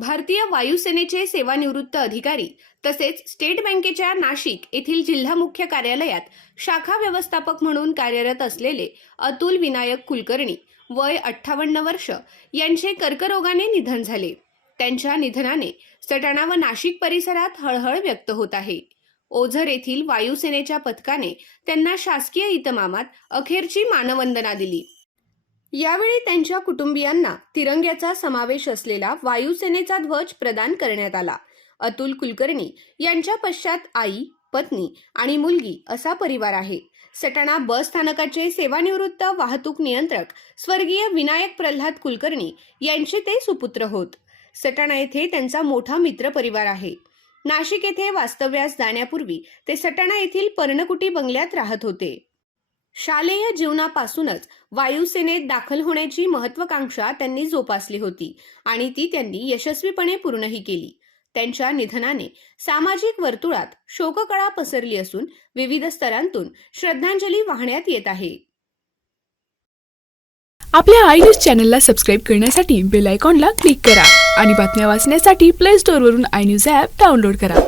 भारतीय वायुसेनेचे सेवानिवृत्त अधिकारी तसेच स्टेट बँकेच्या नाशिक येथील जिल्हा मुख्य कार्यालयात शाखा व्यवस्थापक म्हणून कार्यरत असलेले अतुल विनायक कुलकर्णी वय 58 वर्ष यांचे कर्करोगाने निधन झाले। त्यांच्या निधनाने सटाणा व नाशिक परिसरात हळहळ व्यक्त होत आहे। ओझर येथील वायुसेनेच्या पथकाने त्यांना शासकीय इतमामात अखेरची मानवंदना दिली। यावेळी त्यांच्या कुटुंबियांना तिरंग्याचा समावेश असलेला वायुसेनेचा ध्वज प्रदान करण्यात आला। अतुल कुलकर्णी यांच्या पश्चात आई, पत्नी आणि मुलगी असा परिवार आहे। सटाणा बस स्थानकाचे सेवानिवृत्त वाहतूक नियंत्रक स्वर्गीय विनायक प्रल्हाद कुलकर्णी यांचे ते सुपुत्र होत। सटाणा येथे त्यांचा मोठा मित्र परिवार आहे। नाशिक येथे वास्तव्यास जाण्यापूर्वी ते सटाणा येथील पर्णकुटी बंगल्यात राहत होते। शालेय जीवनापासूनच वायुसेनेत दाखल होण्याची महत्त्वाकांक्षा त्यांनी जोपासली होती आणि ती त्यांनी यशस्वीपणे पूर्णही केली। त्यांच्या निधनाने सामाजिक वर्तुळात शोककळा पसरली असून विविध स्तरांतून श्रद्धांजली वाहण्यात येत आहे। आपल्या आय न्यूज चॅनलला सबस्क्राईब करण्यासाठी बेल आयकॉनला क्लिक करा आणि बातम्या वाचण्यासाठी प्ले स्टोअरवरून आय न्यूज ॲप डाउनलोड करा।